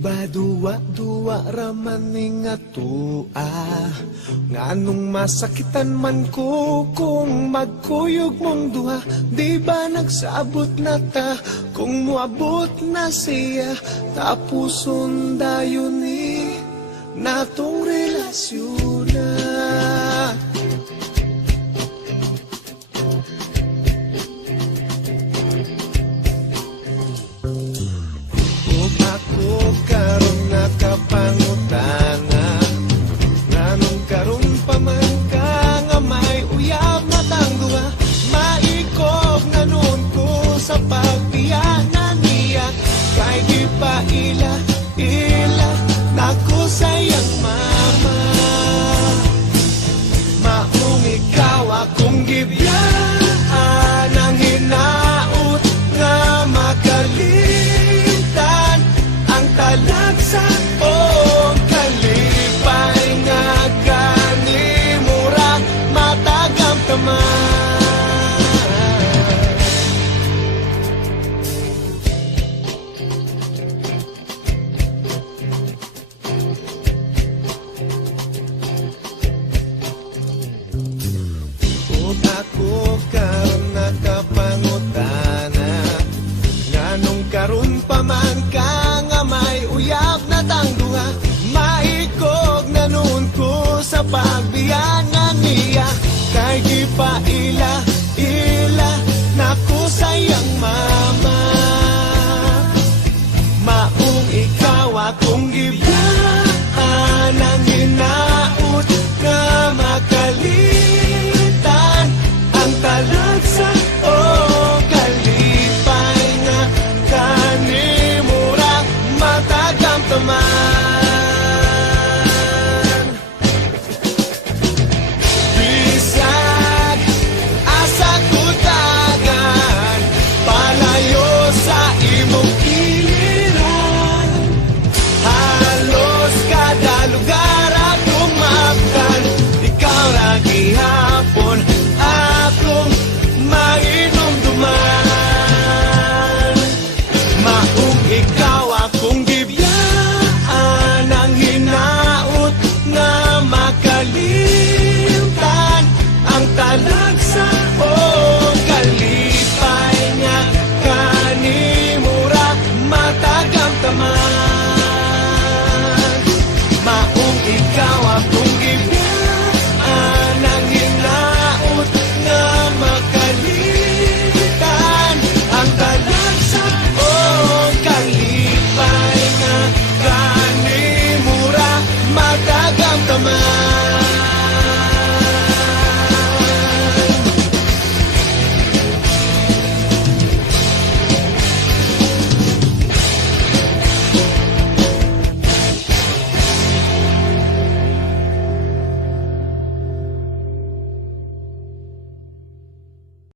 ba duwa-duwa raman ning atua, nganong masakitan man ko kung magkuyog mong duha. Di ba nagsabot na ta kung muabot na siya, tapuson dayon ni natong relasyon na. Ako karon nakapangutana, nganong karon pa man ka nga may uyab na tangduha. Maikog na nun ko sa pagbiyanan niya, kay di pa ila naku sayang mama. Maong ikaw akong gibiyaan ang hinaut nga makalimtan ang talagsa o kalipay nga ganimura matagamtaman. Ako karon nakapangutana, nganong karon pa man ka nga may uyab na tangduha. Maikog na nun ko sa pagbiyanan niya, kay di pa ila naku sayang mama. Maong ikaw akong gibiyaan ang hinaut nga